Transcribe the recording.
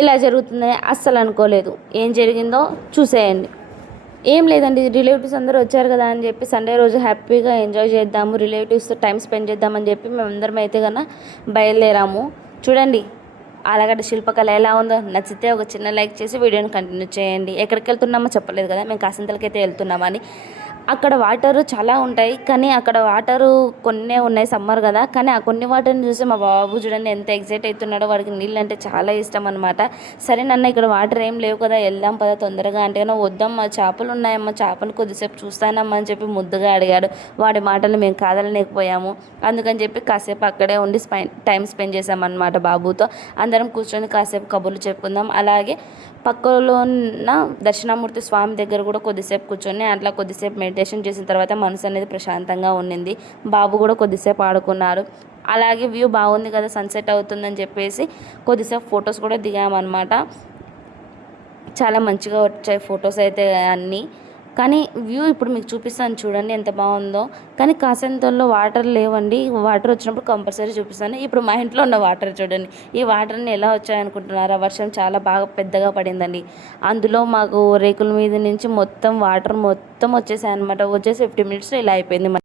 ఇలా జరుగుతుందని అస్సలు అనుకోలేదు. ఏం జరిగిందో చూసేయండి. ఏం లేదండి, రిలేటివ్స్ అందరూ వచ్చారు కదా అని చెప్పి సండే రోజు హ్యాపీగా ఎంజాయ్ చేద్దాము, రిలేటివ్స్తో టైం స్పెండ్ చేద్దామని చెప్పి మేమందరం అయితే కన్నా బయలుదేరాము. చూడండి ఆలగడ్డ శిల్పకళ ఎలా ఉందో. నచ్చితే ఒక చిన్న లైక్ చేసి వీడియోని కంటిన్యూ చేయండి. ఎక్కడికి వెళ్తున్నామో చెప్పలేదు కదా, మేము కాసింతలకైతే వెళ్తున్నామని. అక్కడ వాటరు చాలా ఉంటాయి, కానీ అక్కడ వాటరు కొన్నే ఉన్నాయి, సమ్మర్ కదా. కానీ ఆ కొన్ని వాటర్ని చూసి మా బాబు చూడండి ఎంత ఎగ్జైట్ అవుతున్నాడో. వాడికి నీళ్ళు అంటే చాలా ఇష్టం అనమాట. సరే నాన్న ఇక్కడ వాటర్ ఏం లేవు కదా, వెళ్దాం పద తొందరగా అంటే కన్నా వద్దమ్మా చేపలు ఉన్నాయమ్మా, చేపను కొద్దిసేపు చూస్తానమ్మా అని చెప్పి ముద్దుగా అడిగాడు. వాడి మాటలు మేము కాదనలేకపోయాము. అందుకని చెప్పి కాసేపు అక్కడే ఉండి టైం స్పెండ్ చేసామన్నమాట బాబుతో. అందరం కూర్చొని కాసేపు కబుర్లు చెప్పుకుందాం. అలాగే పక్కలో ఉన్న దక్షిణామూర్తి స్వామి దగ్గర కూడా కొద్దిసేపు కూర్చొని అట్లా కొద్దిసేపు మెడిటేషన్ చేసిన తర్వాత మనసు అనేది ప్రశాంతంగా ఉండింది. బాబు కూడా కొద్దిసేపు ఆడుకున్నారు. అలాగే వ్యూ బాగుంది కదా, సన్సెట్ అవుతుందని చెప్పేసి కొద్దిసేపు ఫొటోస్ కూడా దిగామన్నమాట. చాలా మంచిగా వచ్చాయి ఫొటోస్ అయితే అన్నీ. కానీ వ్యూ ఇప్పుడు మీకు చూపిస్తాను చూడండి ఎంత బాగుందో. కానీ కాసంతల్లో వాటర్ లేవండి, వాటర్ వచ్చినప్పుడు కంపల్సరీ చూపిస్తాను. ఇప్పుడు మా ఇంట్లో ఉన్న వాటర్ చూడండి, ఈ వాటర్ని ఎలా వచ్చాయనుకుంటున్నారా? వర్షం చాలా బాగా పెద్దగా పడిందండి. అందులో మాకు రేకుల మీద నుంచి మొత్తం వాటర్ మొత్తం వచ్చేసాయి అనమాట. వచ్చేసి 15 మినిట్స్లో ఇలా అయిపోయింది.